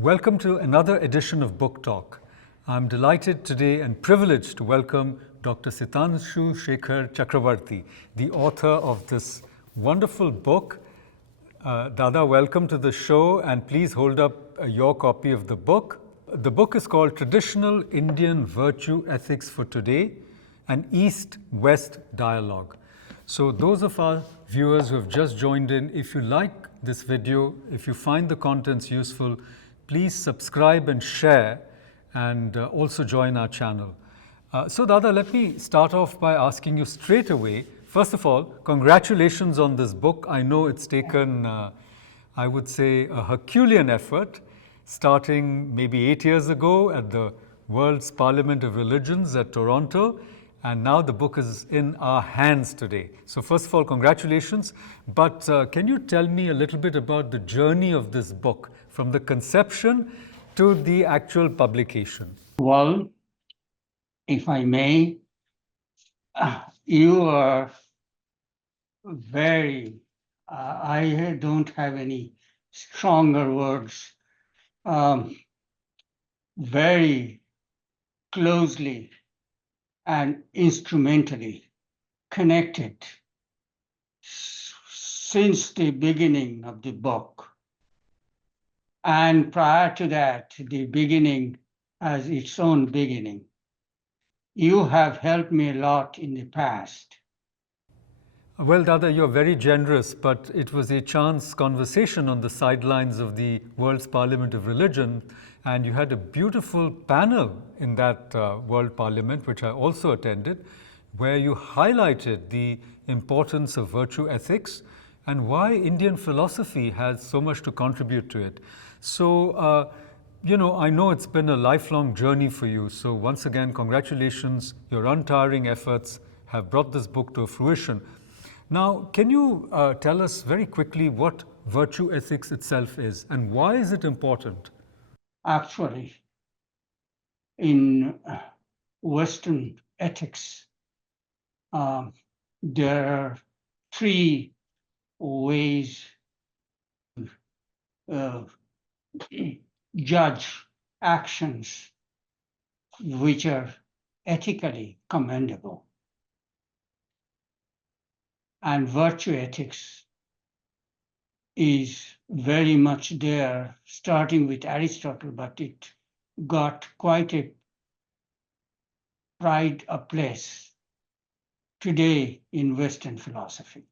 Welcome to another edition of Book Talk. I'm delighted today and privileged to welcome Dr. Sitansu Chakravarti, the author of this wonderful book. Dada, welcome to the show, and please hold up your copy of the book. The book is called Traditional Indian Virtue Ethics for Today, an East-West Dialogue. So those of our viewers who have just joined in, if you like this video, if you find the contents useful, please subscribe and share, and also join our channel. So Dada, let me start off by asking you straight away, first of all, congratulations on this book. I know it's taken, I would say, a Herculean effort, starting maybe 8 years ago at the World's Parliament of Religions at Toronto, and now the book is in our hands today. So first of all, congratulations. But can you tell me a little bit about the journey of this book, from the conception to the actual publication? Well, if I may, you are very, I don't have any stronger words, very closely and instrumentally connected since the beginning of the book. And prior to that, the beginning has its own beginning. You have helped me a lot in the past. Well, Dada, you're very generous, but it was a chance conversation on the sidelines of the World's Parliament of Religion, and you had a beautiful panel in that World Parliament, which I also attended, where you highlighted the importance of virtue ethics and why Indian philosophy has so much to contribute to it. So, I know it's been a lifelong journey for you. So once again, congratulations. Your untiring efforts have brought this book to fruition. Now, can you tell us very quickly what virtue ethics itself is and why is it important? Actually, in Western ethics, there are three ways to judge actions which are ethically commendable. And virtue ethics is very much there, starting with Aristotle, but it got quite a pride of place today in Western philosophy.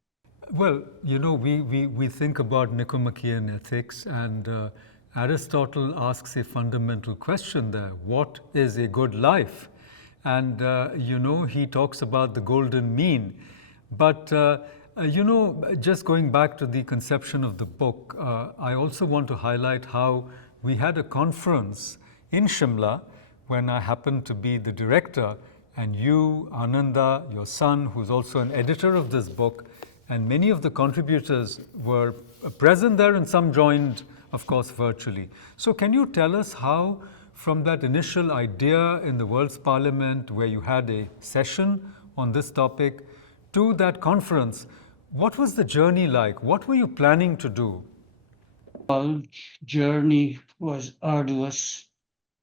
Well, we think about Nicomachean ethics, and Aristotle asks a fundamental question there. What is a good life? And, he talks about the golden mean. But, just going back to the conception of the book, I also want to highlight how we had a conference in Shimla when I happened to be the director, and you, Ananda, your son, who's also an editor of this book, and many of the contributors were present there, and some joined, of course, virtually. So can you tell us how, from that initial idea in the World's Parliament, where you had a session on this topic, to that conference, what was the journey like? What were you planning to do? Well, journey was arduous,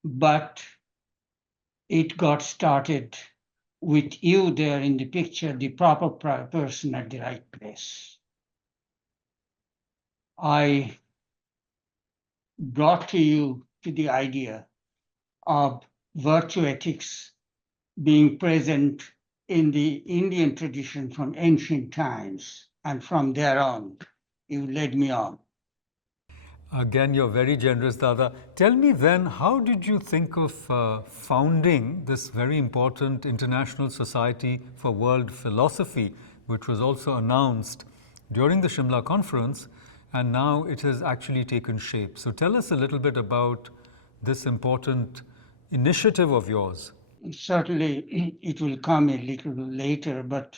but it got started with you there in the picture, the proper person at the right place. I brought to you to the idea of virtue ethics being present in the Indian tradition from ancient times, and from there on, you led me on. Again, you're very generous, Dada. Tell me then, how did you think of founding this very important International Society for World Philosophy, which was also announced during the Shimla conference, and now it has actually taken shape. So tell us a little bit about this important initiative of yours. Certainly, it will come a little later, but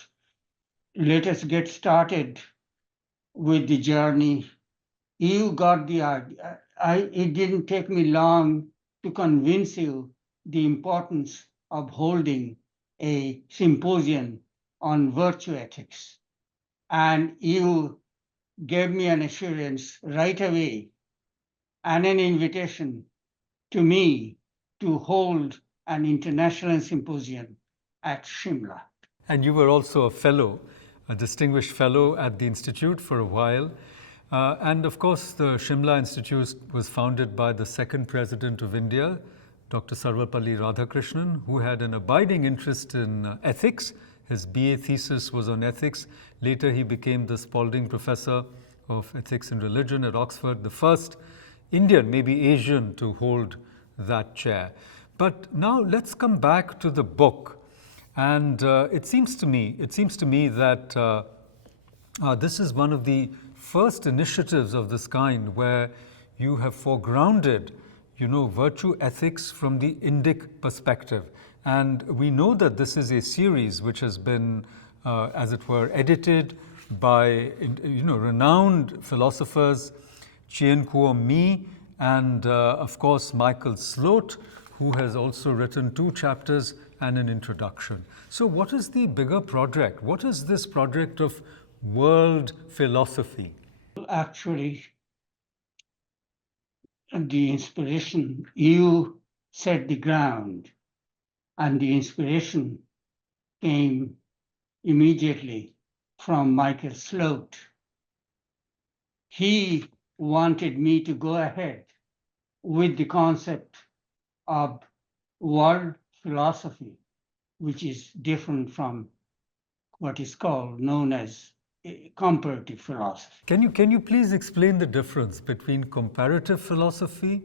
let us get started with the journey. You got the idea. It didn't take me long to convince you the importance of holding a symposium on virtue ethics. And you gave me an assurance right away and an invitation to me to hold an international symposium at Shimla. And you were also a fellow, a distinguished fellow at the Institute for a while. And of course, the Shimla Institute was founded by the second President of India, Dr. Sarvepalli Radhakrishnan, who had an abiding interest in ethics. His BA thesis was on ethics. Later, he became the Spalding Professor of Ethics and Religion at Oxford, the first Indian, maybe Asian, to hold that chair. But now let's come back to the book. And it seems to me that this is one of the first initiatives of this kind where you have foregrounded, virtue ethics from the Indic perspective. And we know that this is a series which has been, as it were, edited by, renowned philosophers, Chien Kuo Mi, and of course Michael Sloat, who has also written 2 chapters and an introduction. So what is the bigger project? What is this project of world philosophy? Actually, the inspiration, you set the ground, and the inspiration came immediately from Michael Sloat. He wanted me to go ahead with the concept of world philosophy, which is different from what is known as comparative philosophy. Can you please explain the difference between comparative philosophy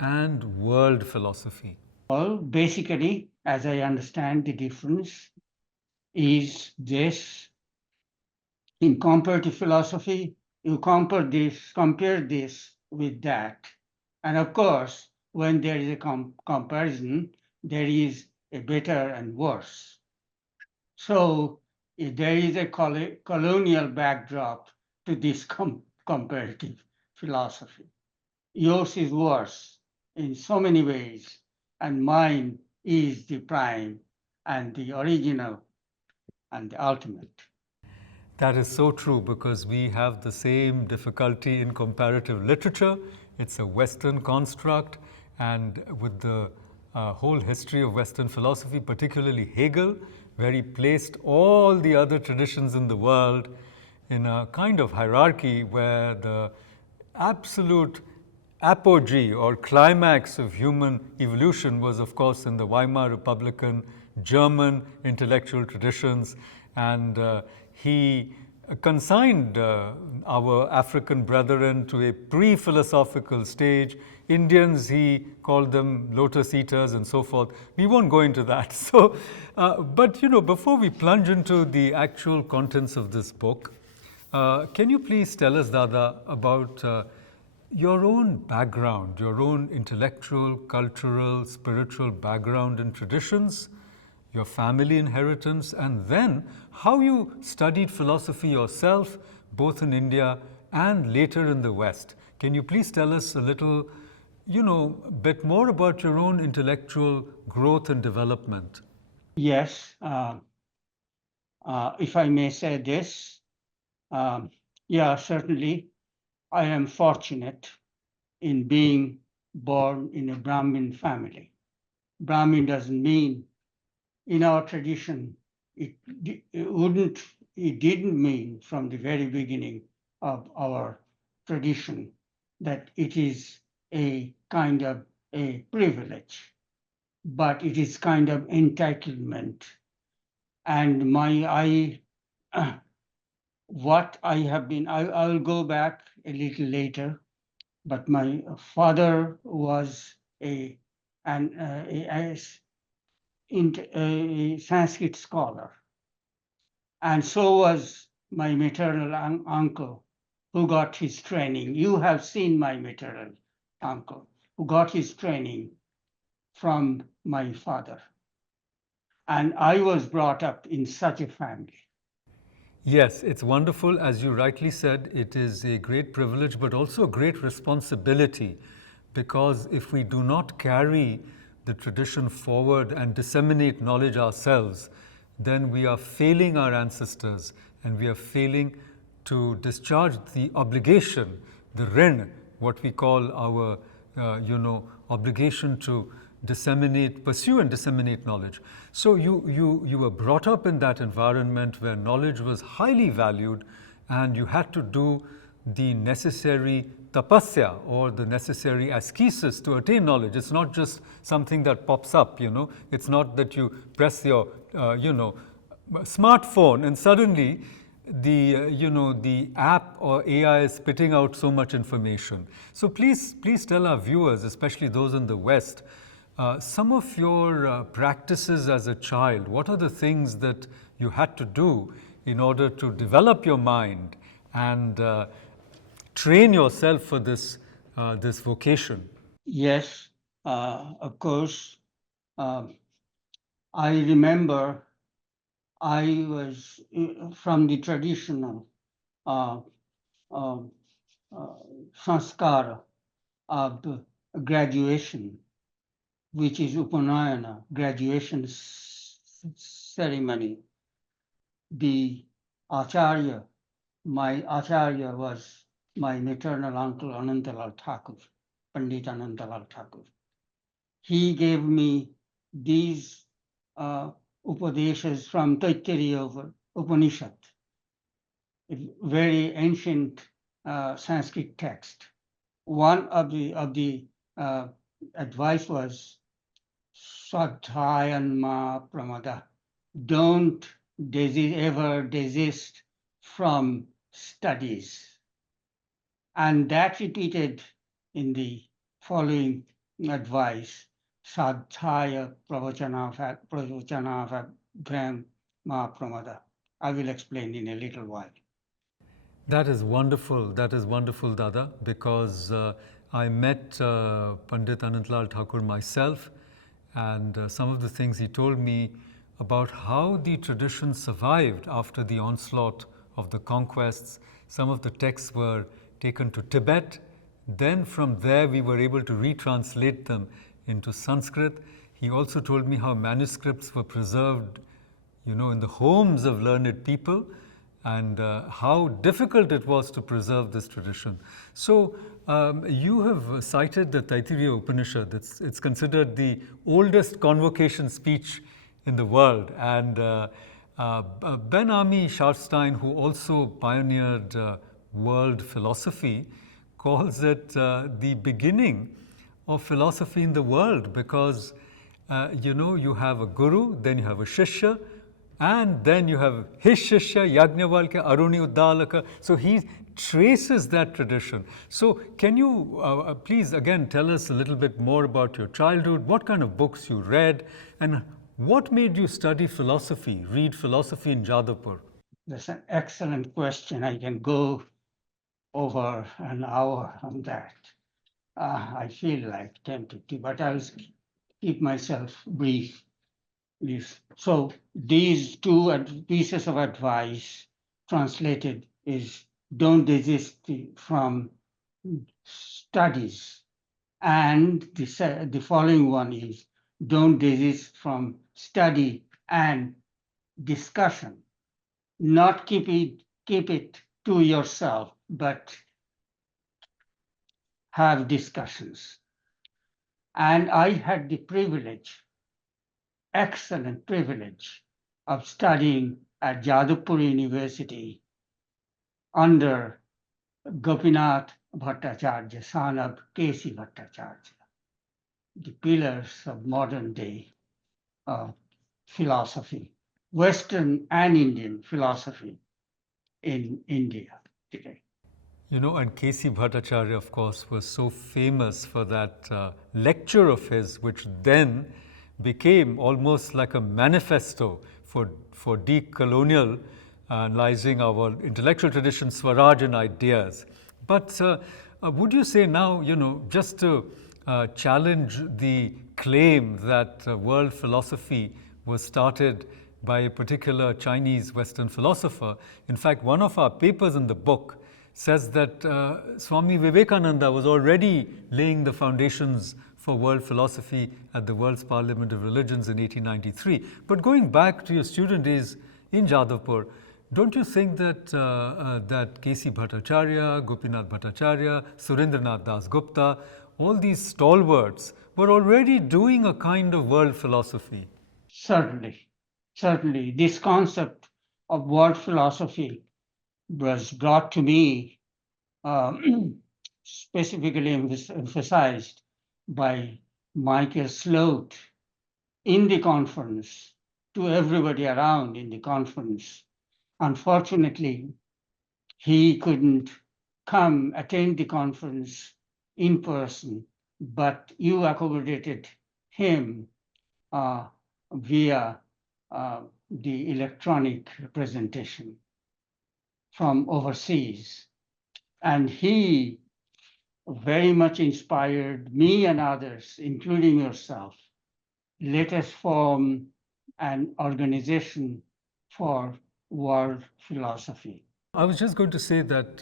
and world philosophy? Well, basically, as I understand, the difference is this. In comparative philosophy, you compare this with that. And of course, when there is a comparison, there is a better and worse. So there is a colonial backdrop to this comparative philosophy. Yours is worse in so many ways, and mine is the prime and the original and the ultimate. That is so true, because we have the same difficulty in comparative literature. It's a Western construct, and with the whole history of Western philosophy, particularly Hegel, where he placed all the other traditions in the world in a kind of hierarchy where the absolute apogee or climax of human evolution was, of course, in the Weimar Republican German intellectual traditions, and he consigned our African brethren to a pre-philosophical stage. Indians, he called them lotus eaters and so forth. We won't go into that. So, but before we plunge into the actual contents of this book, can you please tell us, Dada, about your own background, your own intellectual, cultural, spiritual background and traditions, your family inheritance, and then how you studied philosophy yourself, both in India and later in the West. Can you please tell us a little, bit more about your own intellectual growth and development? Yes, if I may say this, yeah, certainly I am fortunate in being born in a Brahmin family. Brahmin doesn't mean, in our tradition, it didn't mean from the very beginning of our tradition that it is a kind of a privilege, but it is kind of entitlement. And what I have been, I'll go back a little later, but my father was a Sanskrit scholar, and so was my maternal uncle, who got his training. You have seen my maternal uncle, who got his training from my father. And I was brought up in such a family. Yes, it's wonderful. As you rightly said, it is a great privilege, but also a great responsibility, because if we do not carry the tradition forward and disseminate knowledge ourselves, then we are failing our ancestors, and we are failing to discharge the obligation, the rin, what we call our, obligation to pursue and disseminate knowledge. So you were brought up in that environment where knowledge was highly valued, and you had to do the necessary tapasya or the necessary ascesis to attain knowledge. It's not just something that pops up, It's not that you press your, smartphone and suddenly the app or AI is spitting out so much information. So please tell our viewers, especially those in the West, some of your practices as a child. What are the things that you had to do in order to develop your mind and train yourself for this vocation? Yes, of course. I remember I was from the traditional sanskara of graduation, which is Upanayana, graduation ceremony. The Acharya, my Acharya was my maternal uncle Anantalal Thakur, Pandit Anantalal Thakur. He gave me these Upadeshas from Taittiriya Upanishad, a very ancient Sanskrit text. One of the advice was Sadhayanma Pramada. Don't ever desist from studies. And that repeated in the following advice, Sadhaya Pravachana Ma Pramada. I will explain in a little while. That is wonderful. That is wonderful, Dada, because I met Pandit Anantlal Thakur myself, and some of the things he told me about how the tradition survived after the onslaught of the conquests. Some of the texts were taken to Tibet. Then from there we were able to retranslate them into Sanskrit. He also told me how manuscripts were preserved, in the homes of learned people, and how difficult it was to preserve this tradition. So you have cited the Taittiriya Upanishad. It's considered the oldest convocation speech in the world. And Ben Ami Scharfstein, who also pioneered world philosophy, calls it the beginning of philosophy in the world, because you have a guru, then you have a shishya, and then you have his shishya, Yajnavalkya, Aruni Uddalaka. So he traces that tradition. So can you please again tell us a little bit more about your childhood, what kind of books you read, and what made you study philosophy, read philosophy in Jadavpur? That's an excellent question. I can go over an hour on that. I feel like tempted to, but I'll keep myself brief. So these two pieces of advice translated is don't desist from studies. And the following one is don't desist from study and discussion. Not keep it to yourself, but have discussions. And I had the privilege, excellent privilege, of studying at Jadavpur University under Gopinath Bhattacharya, son of K.C. Bhattacharya, the pillars of modern day philosophy, Western and Indian philosophy in India today. And K.C. Bhattacharya, of course, was so famous for that lecture of his, which then became almost like a manifesto for decolonializing our intellectual tradition, Swaraj and ideas. But would you say now, just to challenge the claim that world philosophy was started by a particular Chinese Western philosopher? In fact, one of our papers in the book says that Swami Vivekananda was already laying the foundations for world philosophy at the World's Parliament of Religions in 1893. But going back to your student days in Jadavpur, Don't you think that that K.C. Bhattacharya, Gopinath Bhattacharya, Surendranath Das Gupta, all these stalwarts were already doing a kind of world philosophy? Certainly, certainly. This concept of world philosophy was brought to me, specifically emphasized by Michael Sloat in the conference, to everybody around in the conference. Unfortunately, he couldn't come attend the conference in person, but you accommodated him via the electronic representation from overseas. And he very much inspired me and others, including yourself. Let us form an organization for world philosophy. I was just going to say that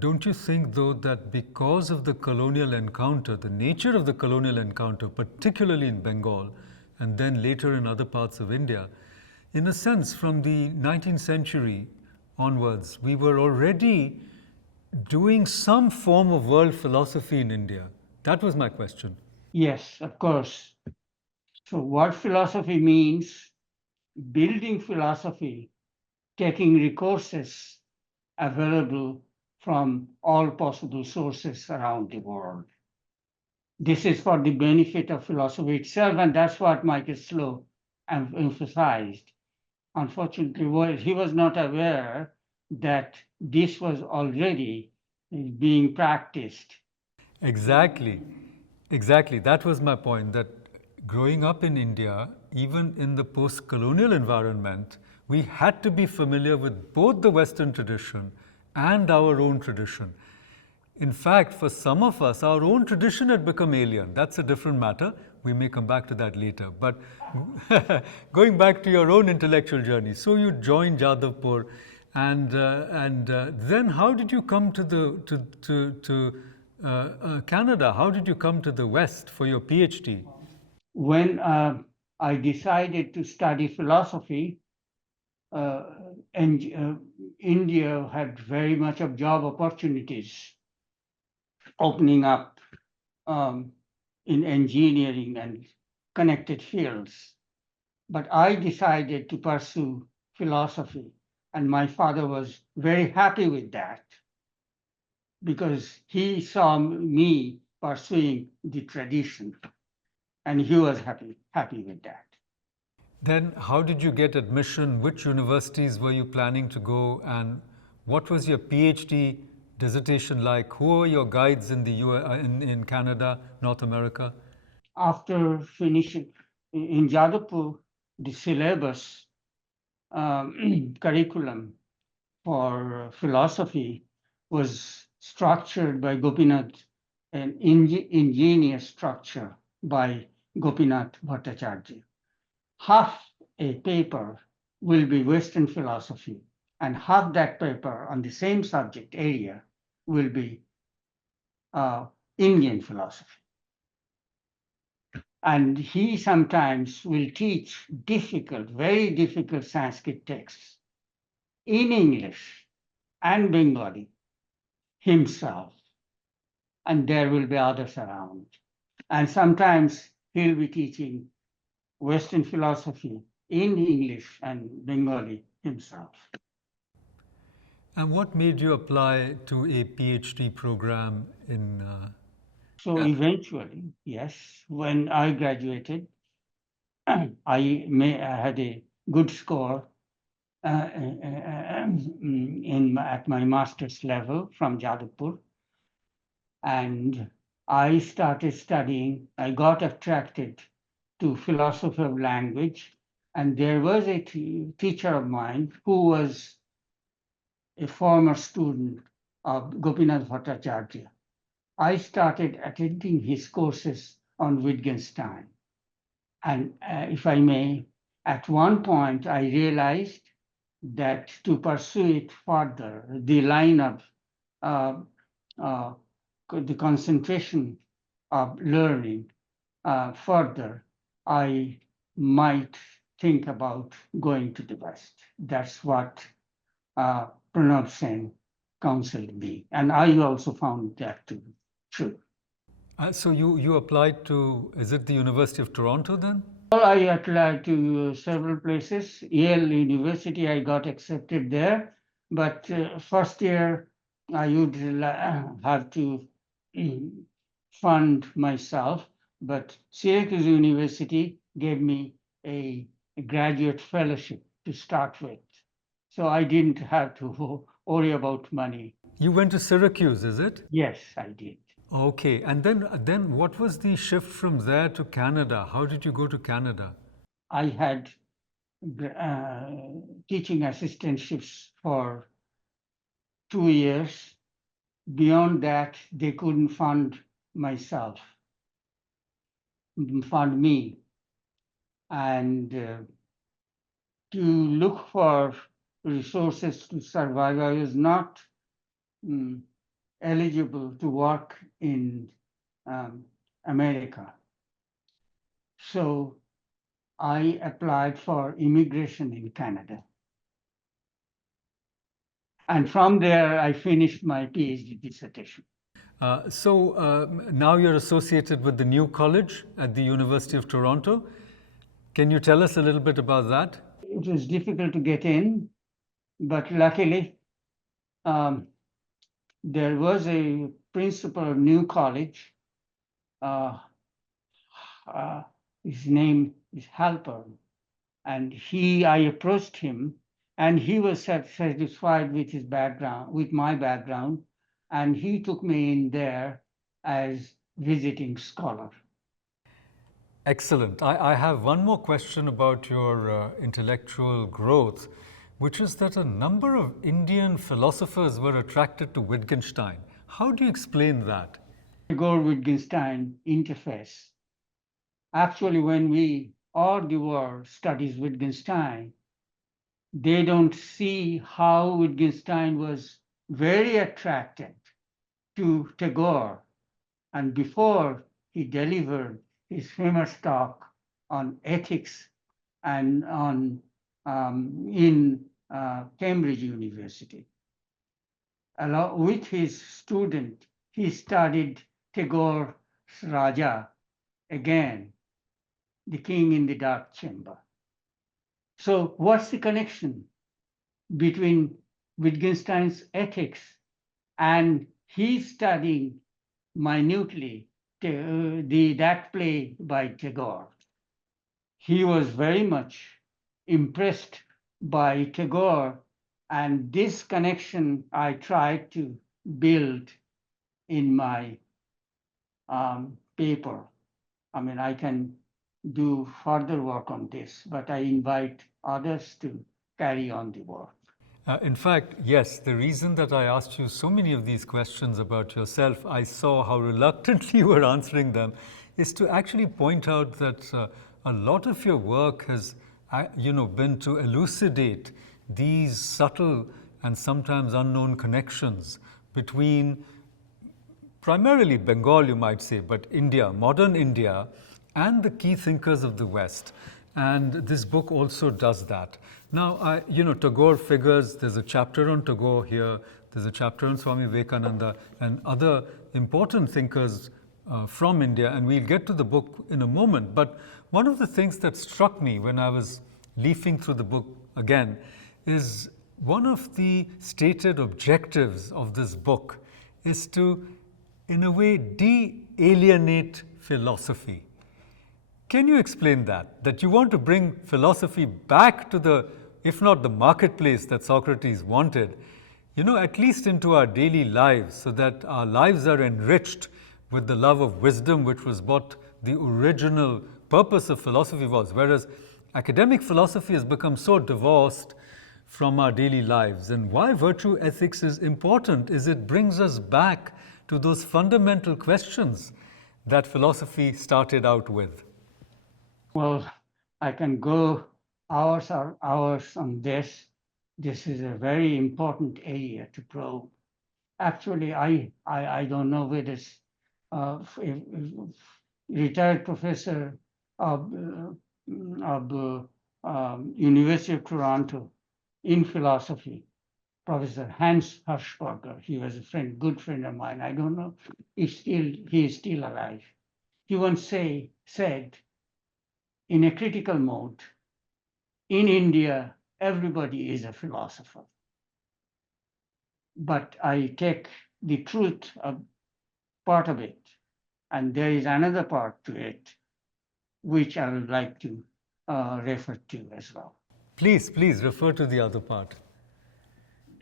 don't you think, though, that because of the colonial encounter, the nature of the colonial encounter, particularly in Bengal and then later in other parts of India, in a sense, from the 19th century onwards, we were already doing some form of world philosophy in India? That was my question. Yes, of course. So, what philosophy means building philosophy, taking resources available from all possible sources around the world. This is for the benefit of philosophy itself, and that's what Michael Slow emphasized. Unfortunately, he was not aware that this was already being practiced. Exactly. Exactly. That was my point, that growing up in India, even in the post colonial environment, we had to be familiar with both the Western tradition and our own tradition. In fact, for some of us, our own tradition had become alien. That's a different matter. We may come back to that later. But going back to your own intellectual journey, so you joined Jadavpur, and then how did you come to Canada? How did you come to the West for your PhD? When I decided to study philosophy, and India had very much of job opportunities opening up in engineering and connected fields. But I decided to pursue philosophy, and my father was very happy with that because he saw me pursuing the tradition, and he was happy with that. Then, how did you get admission? Which universities were you planning to go? And what was your PhD dissertation like? Who were your guides in in Canada, North America? After finishing in Jadavpur, the syllabus curriculum for philosophy was structured by Gopinath, an ingenious structure by Gopinath Bhattacharya. Half a paper will be Western philosophy, and half that paper on the same subject area will be Indian philosophy. And he sometimes will teach difficult, very difficult Sanskrit texts in English and Bengali himself, and there will be others around. And sometimes he'll be teaching Western philosophy in English and Bengali himself. And what made you apply to a PhD program in? So eventually, yes, when I graduated, I had a good score at my master's level from Jadavpur, and I started studying. I got attracted to philosophy of language, and there was a teacher of mine who was a former student of Gopinath Bhattacharya. I started attending his courses on Wittgenstein. And if I may, at one point I realized that to pursue it further, the line of the concentration of learning further, I might think about going to the West. That's what Pranab Sen counseled me, and I also found that to be true. So you applied to, is it the University of Toronto then? Well, I applied to several places. Yale University, I got accepted there, but first year I would have to fund myself. But Syracuse University gave me a graduate fellowship to start with, so I didn't have to worry about money. You went to Syracuse, is it? Yes, I did. Okay, and then what was the shift from there to Canada? How did you go to Canada? I had teaching assistantships for 2 years. Beyond that, they couldn't fund me. And to look for resources to survive, I was not eligible to work in America. So I applied for immigration in Canada. And from there, I finished my PhD dissertation. Now you're associated with the new college at the University of Toronto. Can you tell us a little bit about that? It was difficult to get in, but luckily, there was a principal of New College. His name is Halpern, and I approached him, and he was satisfied with his background, with my background, and he took me in there as visiting scholar. Excellent. I have one more question about your intellectual growth, which is that a number of Indian philosophers were attracted to Wittgenstein. How do you explain that? Tagore-Wittgenstein interface. Actually, when the world studies Wittgenstein, they don't see how Wittgenstein was very attracted to Tagore. And before he delivered his famous talk on ethics and in Cambridge University, along with his student, he studied Tagore's Raja again, the king in the dark chamber. So what's the connection between Wittgenstein's ethics and his studying minutely that play by Tagore? He was very much impressed by Tagore, and this connection I tried to build in my paper. I mean, I can do further work on this, but I invite others to carry on the work. In fact, yes, the reason that I asked you so many of these questions about yourself, I saw how reluctantly you were answering them, is to actually point out that a lot of your work has been to elucidate these subtle and sometimes unknown connections between primarily Bengal, you might say, but India, modern India, and the key thinkers of the West. And this book also does that. Now, Tagore figures, there's a chapter on Tagore here, there's a chapter on Swami Vivekananda, and other important thinkers from India, and we'll get to the book in a moment. But one of the things that struck me when I was leafing through the book again is one of the stated objectives of this book is to, in a way, de-alienate philosophy. Can you explain that? That you want to bring philosophy back to the, if not the marketplace that Socrates wanted, at least into our daily lives, so that our lives are enriched with the love of wisdom, which was what the original purpose of philosophy was. Whereas academic philosophy has become so divorced from our daily lives. And why virtue ethics is important is it brings us back to those fundamental questions that philosophy started out with. Well, I can go hours on this. This is a very important area to probe. Actually, I don't know whether retired professor of University of Toronto in philosophy Professor Hans Hirschberger. He was a good friend of mine. I don't know if he is still alive. He once said, in a critical mode, in India, everybody is a philosopher. But I take the truth of part of it, and there is another part to it, which I would like to refer to as well. Please refer to the other part.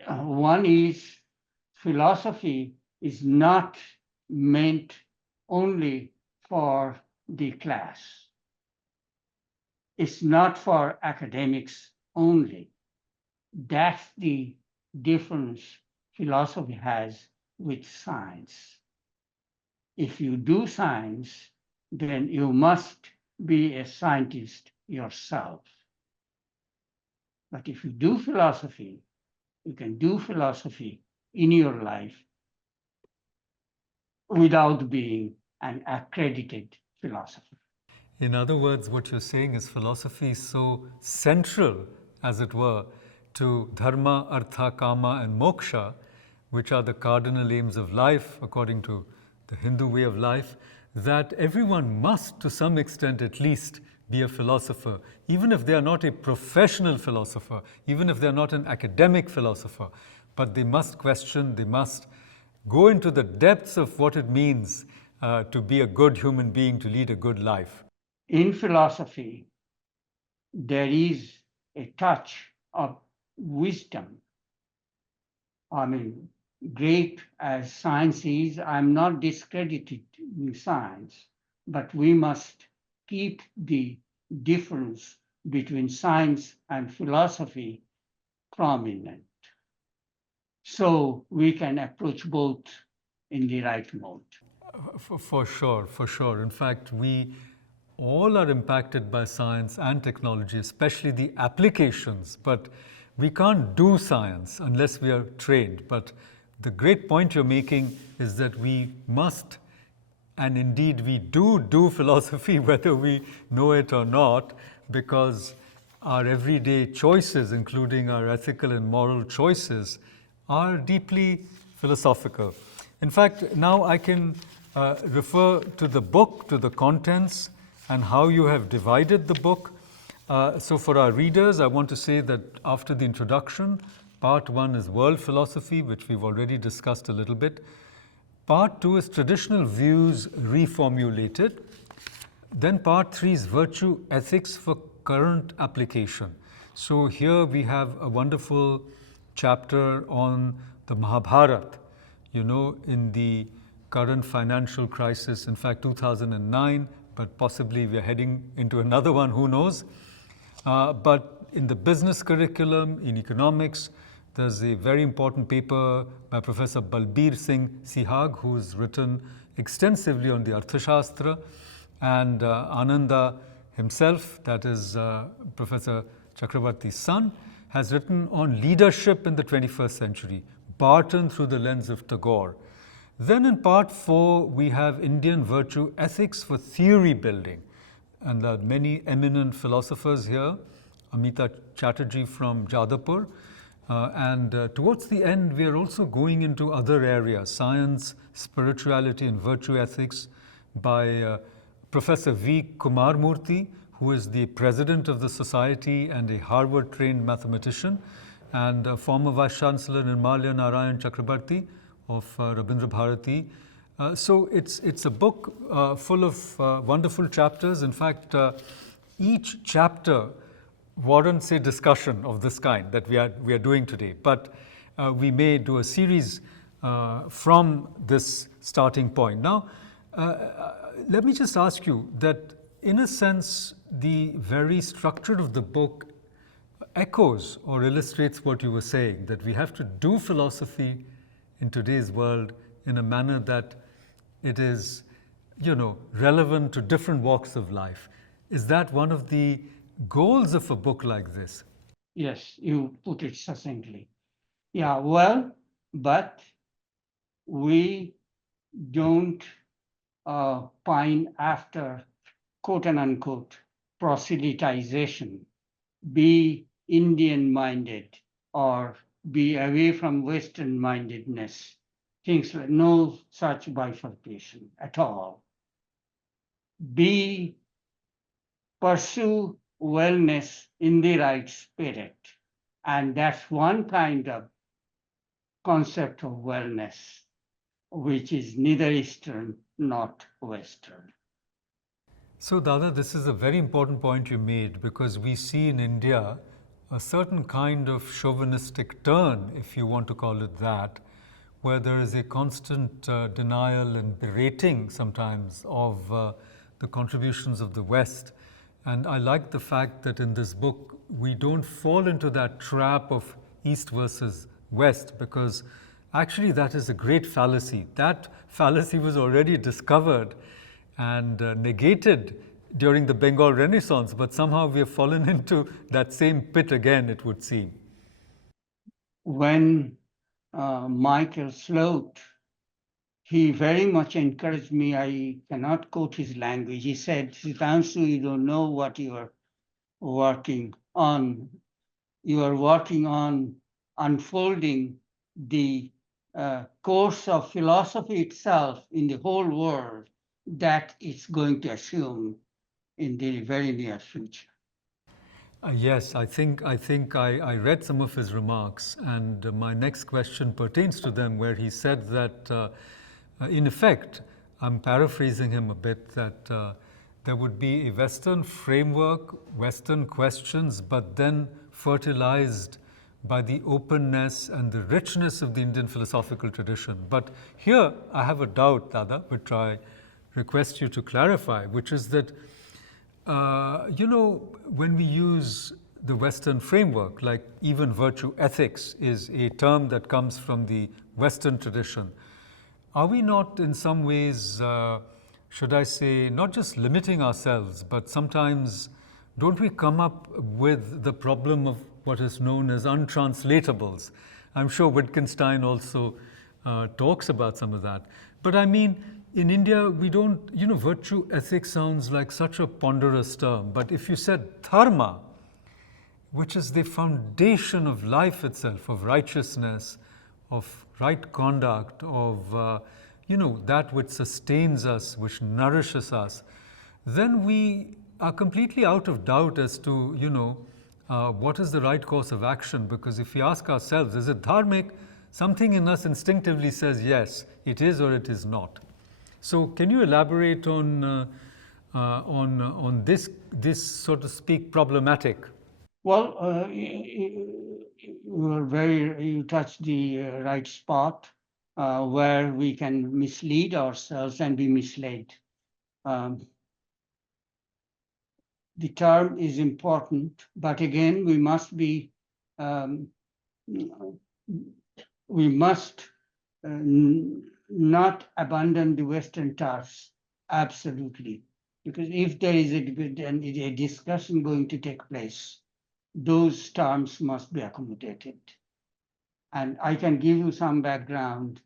One is philosophy is not meant only for the class. It's not for academics only. That's the difference philosophy has with science. If you do science, then you must be a scientist yourself. But if you do philosophy, you can do philosophy in your life without being an accredited philosopher. In other words, what you're saying is philosophy is so central, as it were, to dharma, artha, kama, and moksha, which are the cardinal aims of life according to the Hindu way of life, that everyone must, to some extent at least, be a philosopher, even if they are not a professional philosopher, even if they are not an academic philosopher, but they must question, they must go into the depths of what it means to be a good human being, to lead a good life. In philosophy, there is a touch of wisdom. I mean, great as science is, I'm not discrediting science, but we must keep the difference between science and philosophy prominent, so we can approach both in the right mode. For sure. In fact, we all are impacted by science and technology, especially the applications, but we can't do science unless we are trained. But the great point you're making is that we must, and indeed we do philosophy whether we know it or not, because our everyday choices, including our ethical and moral choices, are deeply philosophical. In fact, now I can refer to the book, to the contents, and how you have divided the book. So for our readers, I want to say that after the introduction, part 1 is world philosophy, which we've already discussed a little bit. Part 2 is traditional views reformulated. Then part 3 is virtue ethics for current application. So here we have a wonderful chapter on the Mahabharata, in the current financial crisis, in fact 2009, but possibly we're heading into another one, who knows. But in the business curriculum, in economics, there's a very important paper by Professor Balbir Singh Sihag, who's written extensively on the Arthashastra, and Ananda himself, that is Professor Chakravarti's son, has written on leadership in the 21st century, Barton through the lens of Tagore. Then in part 4, we have Indian virtue ethics for theory building. And there are many eminent philosophers here, Amita Chatterjee from Jadavpur. Towards the end, we are also going into other areas, science, spirituality, and virtue ethics by Professor V. Kumar Murthy, who is the president of the society and a Harvard-trained mathematician, and former Vice Chancellor Nirmalya Narayan Chakrabarti of Rabindra Bharati. So it's a book full of wonderful chapters. In fact, each chapter warrants a discussion of this kind that we are doing today. But we may do a series from this starting point. Now, let me just ask you that, in a sense, the very structure of the book echoes or illustrates what you were saying, that we have to do philosophy in today's world in a manner that it is, relevant to different walks of life. Is that one of the goals of a book like this? Yes, you put it succinctly. Yeah, well, but we don't pine after quote and unquote proselytization, be Indian minded or be away from Western mindedness. Things like no such bifurcation at all. B, pursue wellness in the right spirit. And that's one kind of concept of wellness, which is neither Eastern nor Western. So, Dada, this is a very important point you made because we see in India a certain kind of chauvinistic turn, if you want to call it that, where there is a constant denial and berating sometimes of the contributions of the West. And I like the fact that in this book we don't fall into that trap of East versus West, because actually that is a great fallacy. That fallacy was already discovered and negated during the Bengal Renaissance, but somehow we have fallen into that same pit again, it would seem. When Michael Sloat, he very much encouraged me. I cannot quote his language. He said, Sitansu, you don't know what you are working on. You are working on unfolding the course of philosophy itself in the whole world that it's going to assume in the very near future. Yes, I think I read some of his remarks, and my next question pertains to them, where he said that, in effect, I'm paraphrasing him a bit, that there would be a Western framework, Western questions, but then fertilized by the openness and the richness of the Indian philosophical tradition. But here I have a doubt, Dada, which I request you to clarify, which is that when we use the Western framework, like even virtue ethics is a term that comes from the Western tradition, are we not in some ways, should I say, not just limiting ourselves, but sometimes don't we come up with the problem of what is known as untranslatables? I'm sure Wittgenstein also talks about some of that. But I mean, in India, we don't, virtue ethics sounds like such a ponderous term. But if you said dharma, which is the foundation of life itself, of righteousness, of right conduct, of, that which sustains us, which nourishes us, then we are completely out of doubt as to, what is the right course of action. Because if we ask ourselves, is it dharmic? Something in us instinctively says yes, it is or it is not. So, can you elaborate on this, so to speak, problematic? Well, you touched the right spot where we can mislead ourselves and be misled. The term is important, but again, we must not abandon the Western terms absolutely, because if there is a discussion going to take place, those terms must be accommodated. And I can give you some background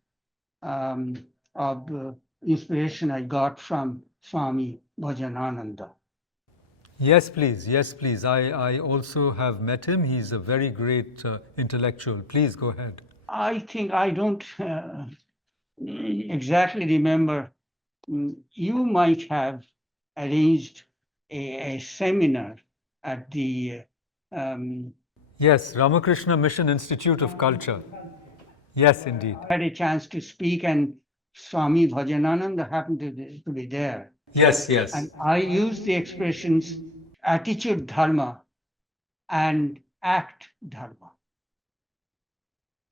of the inspiration I got from Swami Bhajanananda. Yes, please. Yes, please. I also have met him. He's a very great intellectual. Please go ahead. I think I don't exactly remember. You might have arranged a seminar at the Yes, Ramakrishna Mission Institute of Culture. Yes, indeed. had a chance to speak, and Swami Bhajanananda happened to be there. Yes, yes. And I used the expressions attitude dharma and act dharma.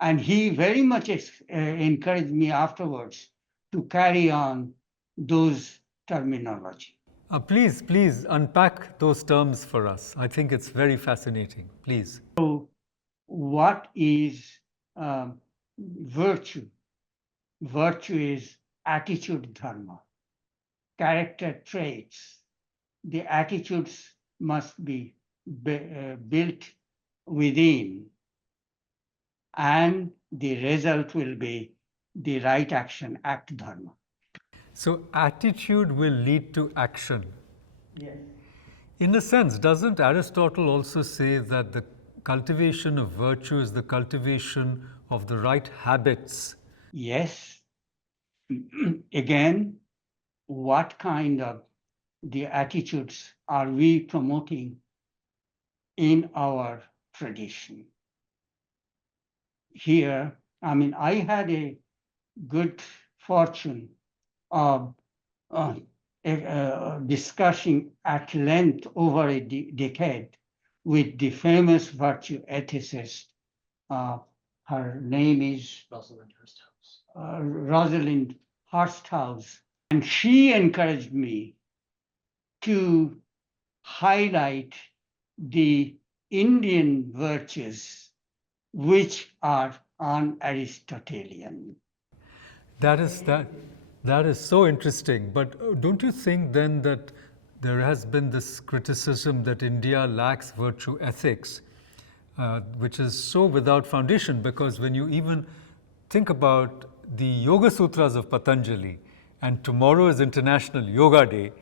And he very much encouraged me afterwards to carry on those terminology. Please unpack those terms for us. I think it's very fascinating. Please. So, what is virtue? Virtue is attitude dharma, character traits. The attitudes must be built within, and the result will be the right action, act dharma. So, attitude will lead to action. Yes. In a sense, doesn't Aristotle also say that the cultivation of virtue is the cultivation of the right habits. Yes. Again, what kind of the attitudes are we promoting in our tradition? Here, I mean, I had a good fortune of discussing at length over a decade with the famous virtue ethicist. Her name is Rosalind Hursthouse, and she encouraged me to highlight the Indian virtues which are un-Aristotelian. That is so interesting. But don't you think then that there has been this criticism that India lacks virtue ethics, which is so without foundation? Because when you even think about the Yoga Sutras of Patanjali, and tomorrow is International Yoga Day,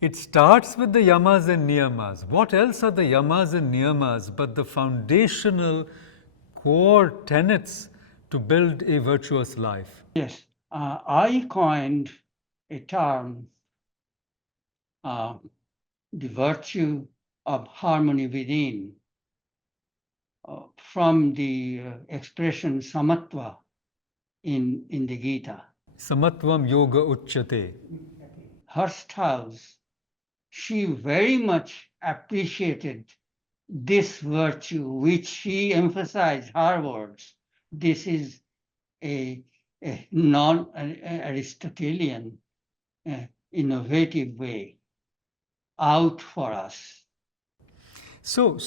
it starts with the yamas and niyamas. What else are the yamas and niyamas but the foundational core tenets to build a virtuous life? Yes, I coined a term, the virtue of harmony within, from the expression samatva in the Gita. Samatvam yoga uchyate. Hursthouse, she very much appreciated this virtue, which she emphasized her words. This is a non-Aristotelian, innovative way out for us. So,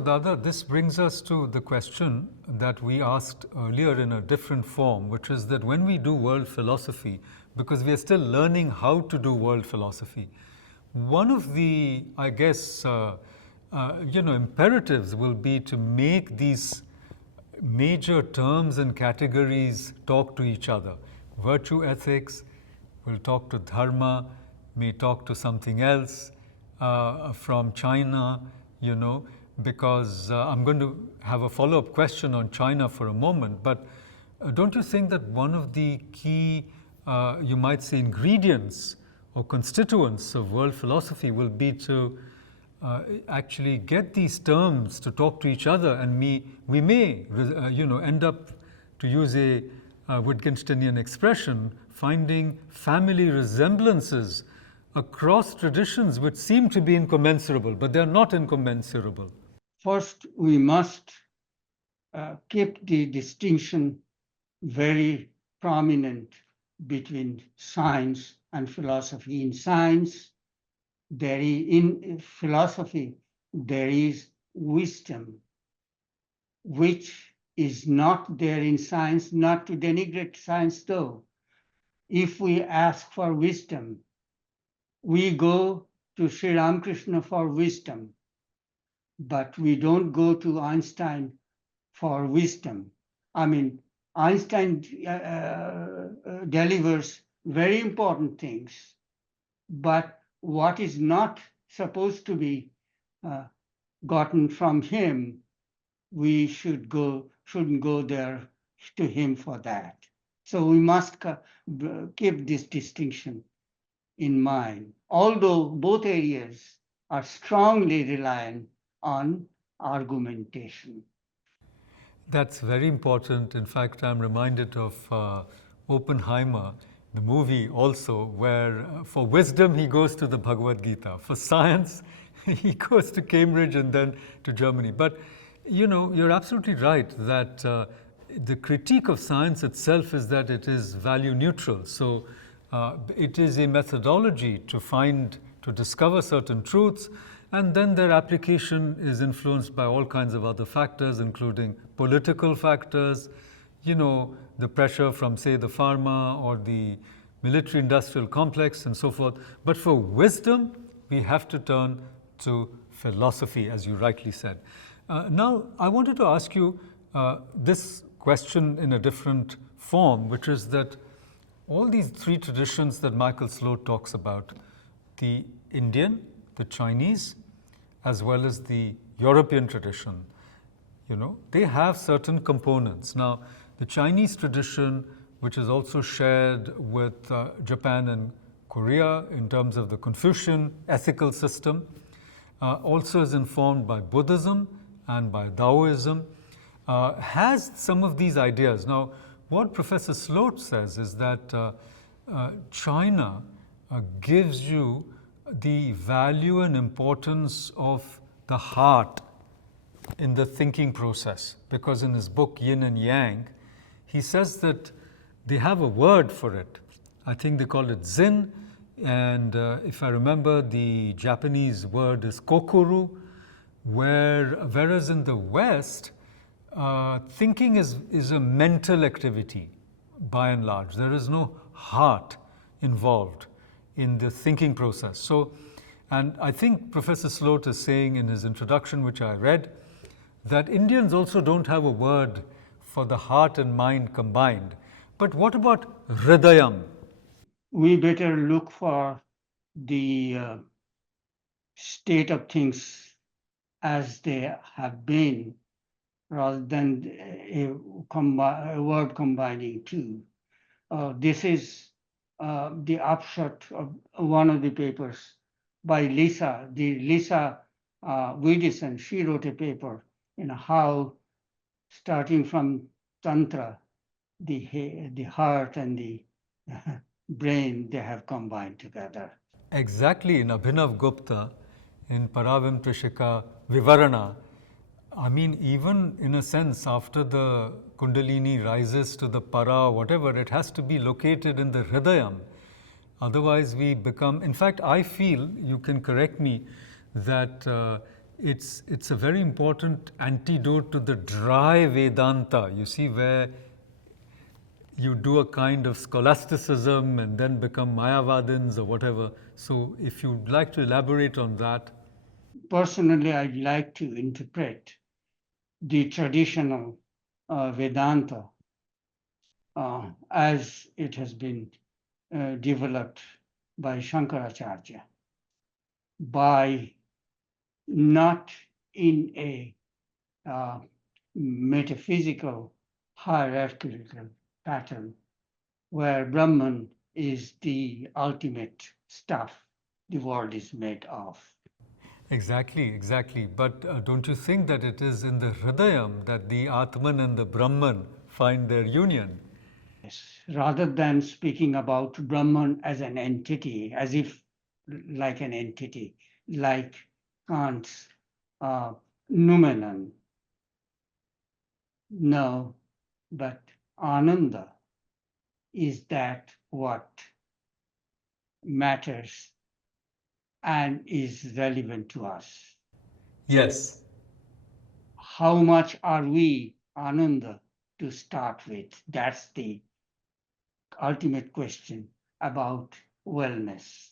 Dada, this brings us to the question that we asked earlier in a different form, which is that when we do world philosophy, because we are still learning how to do world philosophy, one of the, I guess, imperatives will be to make these major terms and categories talk to each other. Virtue ethics will talk to dharma, may talk to something else from China, because I'm going to have a follow-up question on China for a moment. But don't you think that one of the key, you might say, ingredients or constituents of world philosophy will be to actually get these terms to talk to each other, and we may, end up, to use a Wittgensteinian expression, finding family resemblances across traditions which seem to be incommensurable, but they're not incommensurable. First, we must keep the distinction very prominent between science and philosophy. In science, in philosophy, there is wisdom, which is not there in science, not to denigrate science though. If we ask for wisdom, we go to Sri Ramakrishna for wisdom, but we don't go to Einstein for wisdom. I mean, Einstein delivers very important things, but what is not supposed to be gotten from him, we shouldn't go there to him for that. So we must keep this distinction in mind, although both areas are strongly reliant on argumentation. That's very important. In fact, I'm reminded of Oppenheimer, the movie also, where for wisdom he goes to the Bhagavad Gita. For science, he goes to Cambridge and then to Germany. But you're absolutely right that the critique of science itself is that it is value neutral. So it is a methodology to discover certain truths, and then their application is influenced by all kinds of other factors, including political factors, the pressure from, say, the pharma or the military-industrial complex and so forth. But for wisdom, we have to turn to philosophy, as you rightly said. Now, I wanted to ask you this question in a different form, which is that all these three traditions that Michael Sloat talks about, the Indian, the Chinese, as well as the European tradition, they have certain components. Now, the Chinese tradition, which is also shared with Japan and Korea in terms of the Confucian ethical system, also is informed by Buddhism and by Taoism, has some of these ideas. Now, what Professor Sloat says is that China gives you the value and importance of the heart in the thinking process, because in his book Yin and Yang, he says that they have a word for it. I think they call it Zen, and if I remember, the Japanese word is kokuru, whereas in the West, thinking is a mental activity by and large. There is no heart involved in the thinking process. So, and I think Professor Sloat is saying in his introduction, which I read, that Indians also don't have a word for the heart and mind combined. But what about Hridayam? We better look for the state of things as they have been, rather than a word combining two. This is the upshot of one of the papers by Lisa Widison. She wrote a paper in how, starting from Tantra, the heart and the brain, they have combined together. Exactly, in Abhinav Gupta, in Paravim Trishika Vivarana, I mean, even in a sense, after the Kundalini rises to the para, whatever, it has to be located in the Hridayam. Otherwise, we become, in fact, I feel, you can correct me, that it's a very important antidote to the dry Vedanta, you see, where you do a kind of scholasticism and then become Mayavadins or whatever. So, if you'd like to elaborate on that. Personally, I'd like to interpret the traditional Vedanta as it has been developed by Shankaracharya, by not in a metaphysical hierarchical pattern where Brahman is the ultimate stuff the world is made of. Exactly. But don't you think that it is in the Hridayam that the Atman and the Brahman find their union? Yes. Rather than speaking about Brahman as an entity, as if like an entity, like Kant's noumenon. No, but Ananda is that what matters and is relevant to us. Yes. How much are we Ananda to start with? That's the ultimate question about wellness.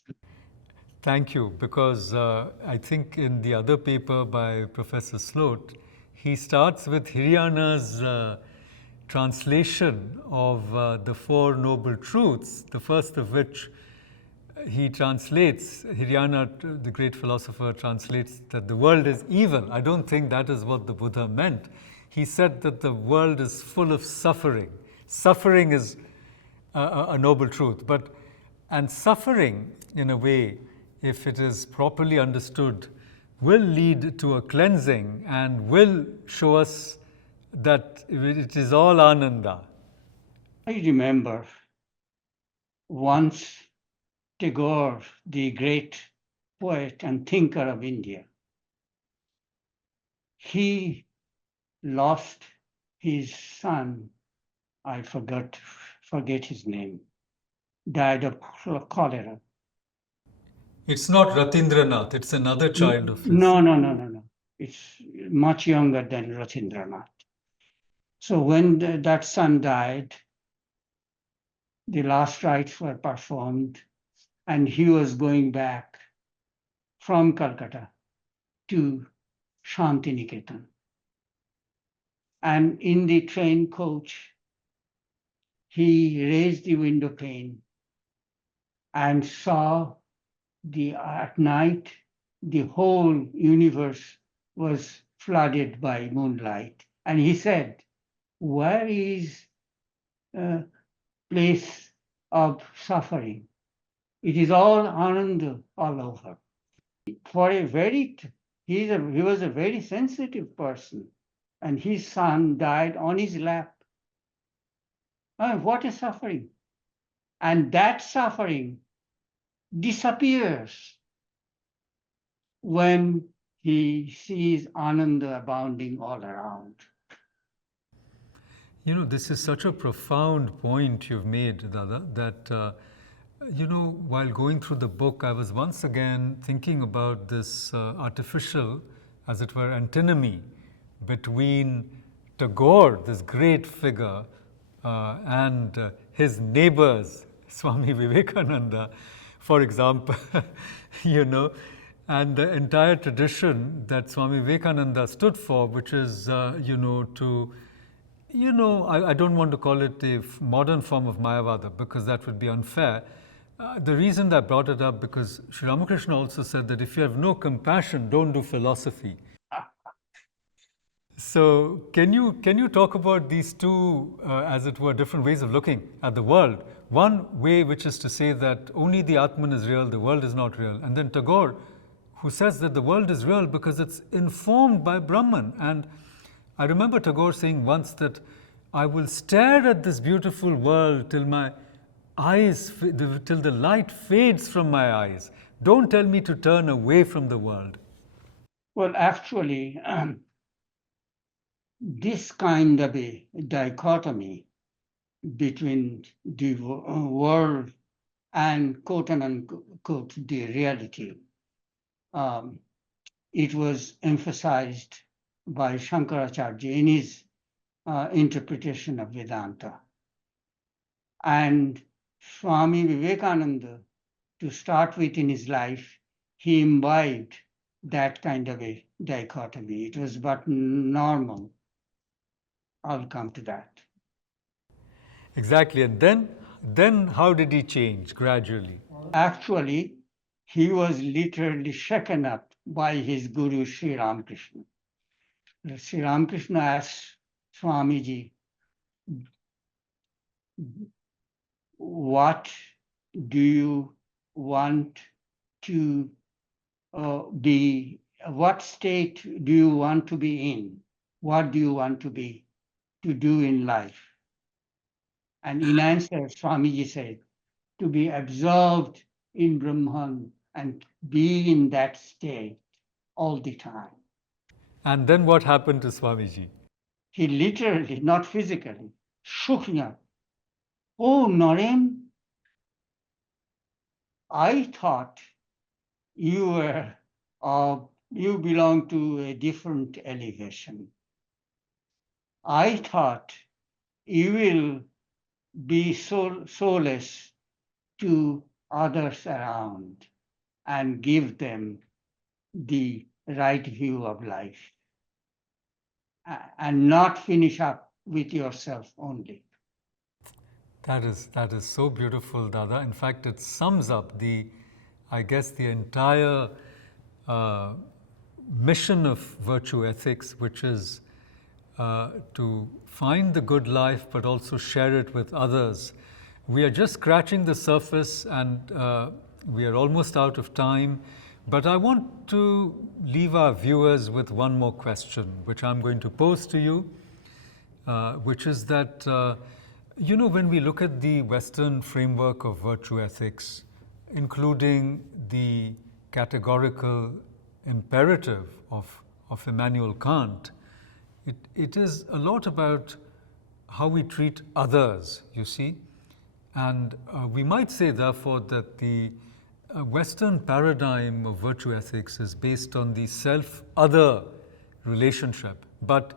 Thank you, because I think in the other paper by Professor Sloat, he starts with Hiriana's translation of the Four Noble Truths, the first of which he translates, Hiriana, the great philosopher, translates that the world is evil. I don't think that is what the Buddha meant. He said that the world is full of suffering. Suffering is a noble truth, and suffering, in a way, if it is properly understood, will lead to a cleansing and will show us that it is all Ananda. I remember once Tagore, the great poet and thinker of India, he lost his son, I forget his name, died of cholera. It's not Ratindranath, it's another child of his. No. It's much younger than Ratindranath. So when that son died, the last rites were performed, and he was going back from Calcutta to Shantiniketan. And in the train coach, he raised the window pane and saw at night, the whole universe was flooded by moonlight. And he said, where is a place of suffering? It is all ananda all over. For a very, he was a very sensitive person, and his son died on his lap. What a suffering. And that suffering disappears when he sees Ananda abounding all around. You know, this is such a profound point you've made, Dada, that, while going through the book, I was once again thinking about this artificial, as it were, antinomy between Tagore, this great figure, and his neighbors, Swami Vivekananda, for example, and the entire tradition that Swami Vivekananda stood for, which is, I don't want to call it a modern form of Mayavada because that would be unfair. The reason that I brought it up because Sri Ramakrishna also said that if you have no compassion, don't do philosophy. So can you talk about these two, as it were, different ways of looking at the world? One way, which is to say that only the Atman is real, the world is not real, and then Tagore, who says that the world is real because it's informed by Brahman. And I remember Tagore saying once that I will stare at this beautiful world till my eyes, till the light fades from my eyes. Don't tell me to turn away from the world. Well, actually, this kind of a dichotomy between the world and quote unquote the reality, it was emphasized by Shankaracharya in his interpretation of Vedanta. And Swami Vivekananda, to start with in his life, he imbibed that kind of a dichotomy. It was but normal. I'll come to that. Exactly. And then how did he change gradually? Actually, he was literally shaken up by his guru, Sri Ramakrishna. Sri Ramakrishna asked Swamiji, what do you want to be? What state do you want to be in? What do you want to do in life? And in answer, Swamiji said, to be absorbed in Brahman and be in that state all the time. And then what happened to Swamiji? He literally, not physically, shook me up. Oh, Naren, I thought you belong to a different elevation. I thought you will be soulless to others around and give them the right view of life and not finish up with yourself only. That is so beautiful, Dada. In fact, it sums up the entire mission of virtue ethics, which is to find the good life, but also share it with others. We are just scratching the surface, and we are almost out of time. But I want to leave our viewers with one more question, which I'm going to pose to you, which is that, when we look at the Western framework of virtue ethics, including the categorical imperative of Immanuel Kant, it is a lot about how we treat others, you see. And we might say, therefore, that the Western paradigm of virtue ethics is based on the self-other relationship. But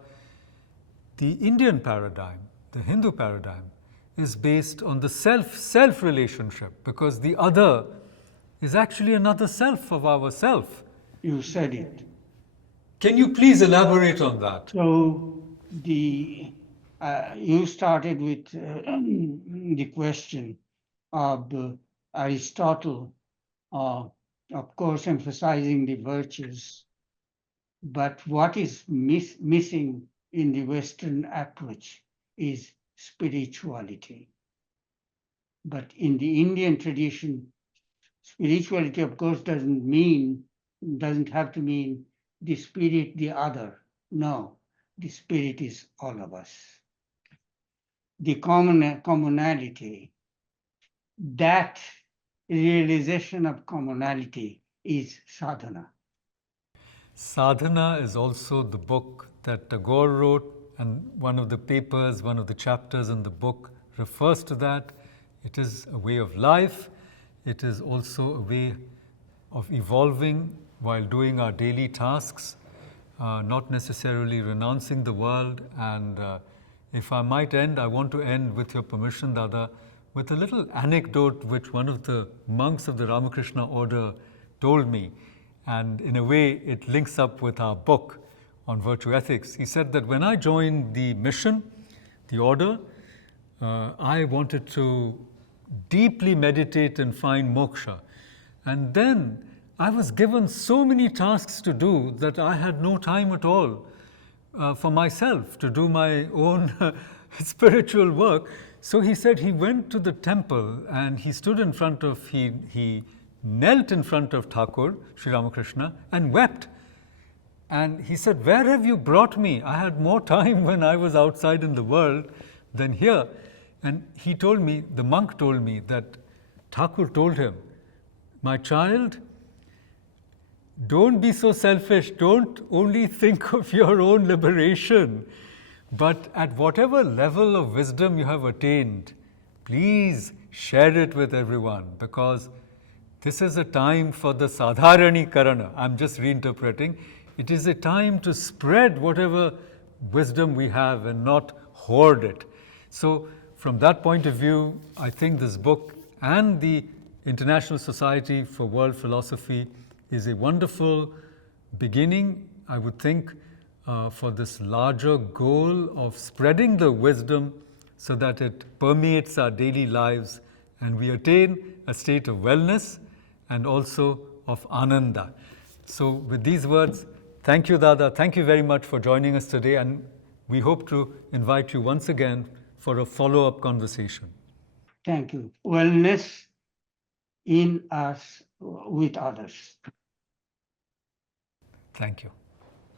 the Indian paradigm, the Hindu paradigm, is based on the self-self relationship, because the other is actually another self of ourself. You said it. Can you please elaborate on that? So you started with the question of Aristotle, of course, emphasizing the virtues But what is missing in the Western approach is spirituality. But in the Indian tradition, spirituality, of course, doesn't have to mean the spirit, the other. No, the spirit is all of us. The commonality, that realization of commonality is sadhana. Sadhana is also the book that Tagore wrote, and one of the papers, one of the chapters in the book refers to that. It is a way of life. It is also a way of evolving while doing our daily tasks, not necessarily renouncing the world. And if I might end, I want to end, with your permission, Dada, with a little anecdote which one of the monks of the Ramakrishna order told me. And in a way, it links up with our book on virtue ethics. He said that when I joined the mission, the order, I wanted to deeply meditate and find moksha. And then I was given so many tasks to do that I had no time at all for myself to do my own spiritual work. So he said he went to the temple and he stood in front of, he knelt in front of Thakur, Sri Ramakrishna, and wept. And he said, "Where have you brought me? I had more time when I was outside in the world than here." And he told me, the monk told me, that Thakur told him, "My child, don't be so selfish. Don't only think of your own liberation, but at whatever level of wisdom you have attained, please share it with everyone, because this is a time for the sadharanikarana." I'm just reinterpreting. It is a time to spread whatever wisdom we have and not hoard it. So from that point of view, I think this book and the International Society for World Philosophy is a wonderful beginning, I would think, for this larger goal of spreading the wisdom so that it permeates our daily lives and we attain a state of wellness and also of ananda. So with these words, thank you, Dada. Thank you very much for joining us today, and we hope to invite you once again for a follow-up conversation. Thank you. Wellness in us with others. Thank you.